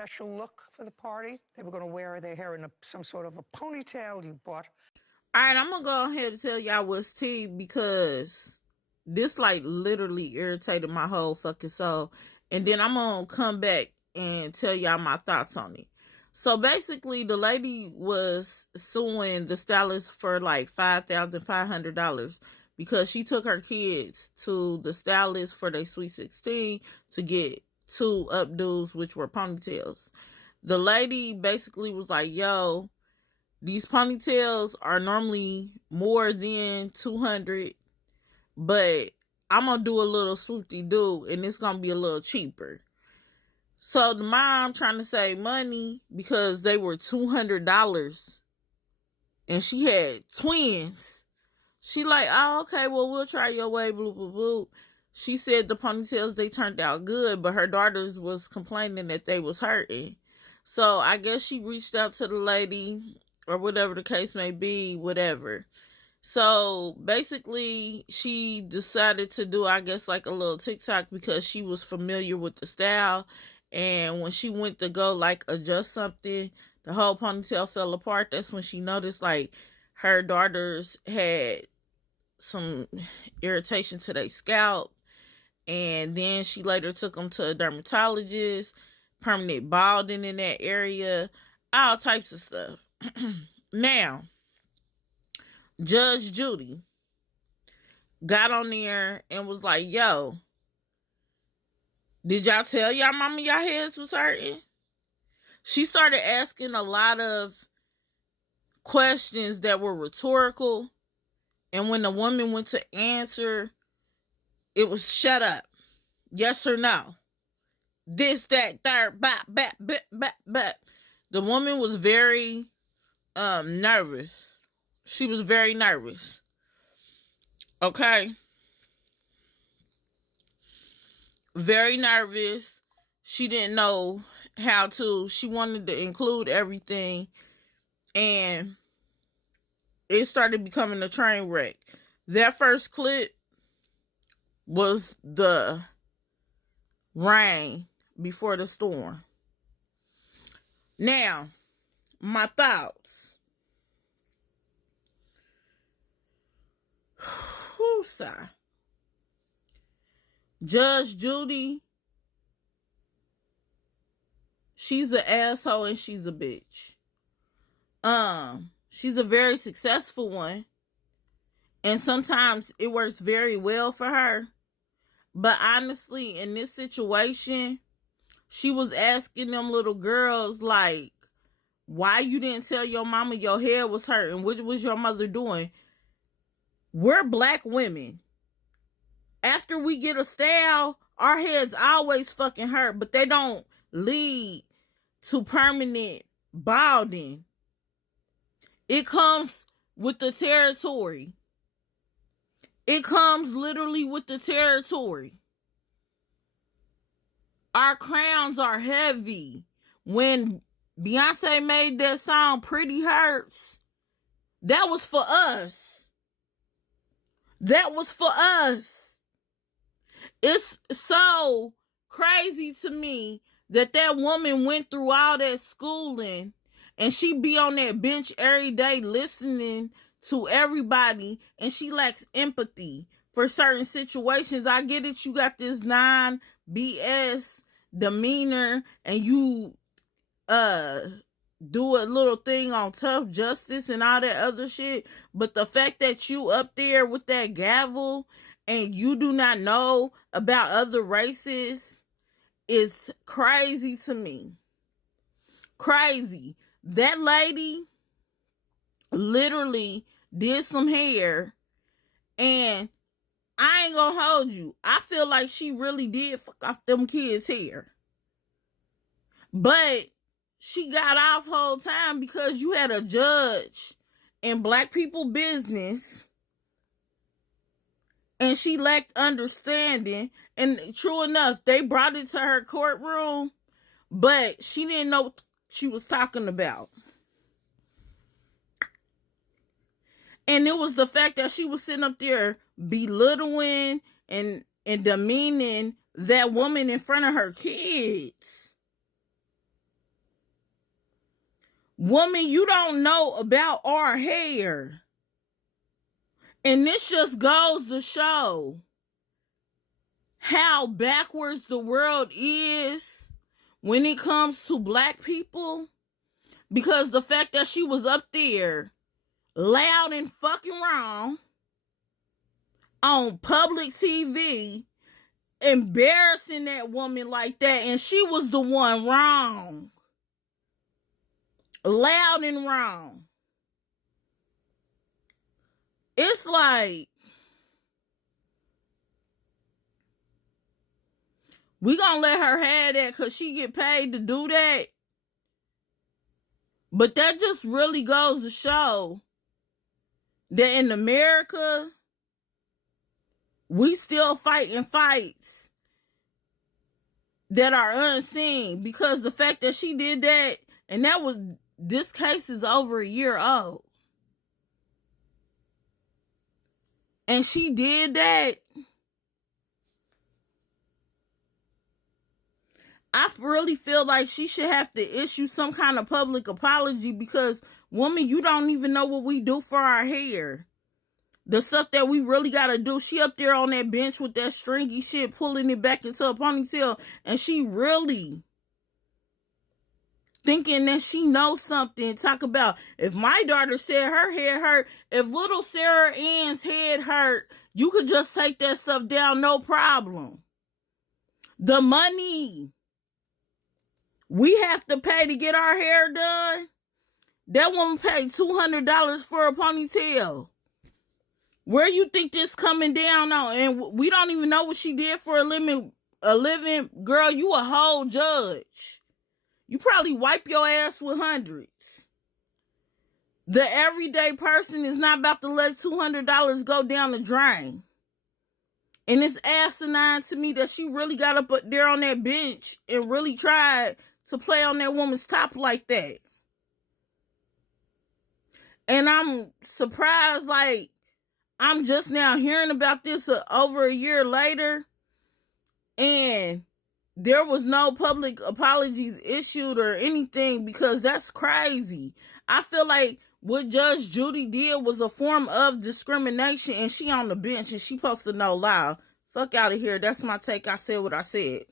special look for the party. They were going to wear their hair in some sort of a ponytail you bought. All right, I'm gonna go ahead and tell y'all what's tea because this like literally irritated my whole fucking soul. And then I'm gonna come back and tell y'all my thoughts on it. So basically, the lady was suing the stylist for like $5,500 because she took her kids to the stylist for their sweet 16 to get two updos, which were ponytails. The lady basically was like, "Yo, these ponytails are normally more than 200, but I'm gonna do a little swoopty doo and it's gonna be a little cheaper." So the mom trying to save money because they were $200 and she had twins. She like, "Oh, okay, well, we'll try your way, blah, blah, blah." She said the ponytails, they turned out good, but her daughters was complaining that they was hurting. So I guess she reached out to the lady or whatever the case may be, whatever. So basically, she decided to do, I guess, like a little TikTok because she was familiar with the style. And when she went to go like adjust something, the whole ponytail fell apart. That's when she noticed like her daughters had some irritation to their scalp. And then she later took them to a dermatologist, permanent balding in that area, all types of stuff. Now, Judge Judy got on there and was like, "Yo, did y'all tell y'all mama y'all heads was hurting?" She started asking a lot of questions that were rhetorical. And when the woman went to answer, it was shut up. Yes or no. This, that, third, bop, bop, bop, bop, bop. The woman was very nervous. She was very nervous. Okay. Very nervous. She didn't know how to. She wanted to include everything. And it started becoming a train wreck. That first clip was the rain before the storm. Now, my thoughts. Whoosah. Judge Judy, she's an asshole and she's a bitch. She's a very successful one. And sometimes it works very well for her. But honestly, in this situation, she was asking them little girls, like, why you didn't tell your mama your head was hurting? What was your mother doing? We're black women. After we get a style, our heads always fucking hurt, but they don't lead to permanent balding. It comes with the territory. It comes literally with the territory. Our crowns are heavy. When Beyonce made that song Pretty Hurts, that was for us. That was for us. It's so crazy to me that woman went through all that schooling and she be on that bench every day listening to everybody and she lacks empathy for certain situations. I get it. You got this non-BS demeanor and you do a little thing on tough justice and all that other shit. But the fact that you up there with that gavel and you do not know about other races is crazy to me. Crazy. That lady literally did some hair and I ain't gonna hold you. I feel like she really did fuck off them kids' hair. But she got off whole time because you had a judge in black people business and she lacked understanding. And true enough, they brought it to her courtroom, but she didn't know what she was talking about. And it was the fact that she was sitting up there belittling and demeaning that woman in front of her kids. Woman, you don't know about our hair. And this just goes to show how backwards the world is when it comes to black people. Because the fact that she was up there loud and fucking wrong on public TV, embarrassing that woman like that, and she was the one wrong. Loud and wrong. It's like, we gonna let her have that because she get paid to do that. But that just really goes to show that in America, we still fighting fights that are unseen, because the fact that she did that, and this case is over a year old. And she did that. I really feel like she should have to issue some kind of public apology, because, woman, you don't even know what we do for our hair. The stuff that we really gotta do. She up there on that bench with that stringy shit, pulling it back into a ponytail, and she really thinking that she knows something. Talk about, if my daughter said her head hurt, if little Sarah Ann's head hurt, you could just take that stuff down, no problem. The money we have to pay to get our hair done, that woman paid $200 for a ponytail. Where you think this coming down on? And we don't even know what she did for a living. Girl, you a whole judge. You probably wipe your ass with hundreds. The everyday person is not about to let $200 go down the drain. And it's asinine to me that she really got up there on that bench and really tried to play on that woman's top like that. And I'm surprised, like, I'm just now hearing about this over a year later, and there was no public apologies issued or anything, because that's crazy. I feel like what Judge Judy did was a form of discrimination, and she on the bench, and she supposed to know law. Fuck out of here. That's my take. I said what I said.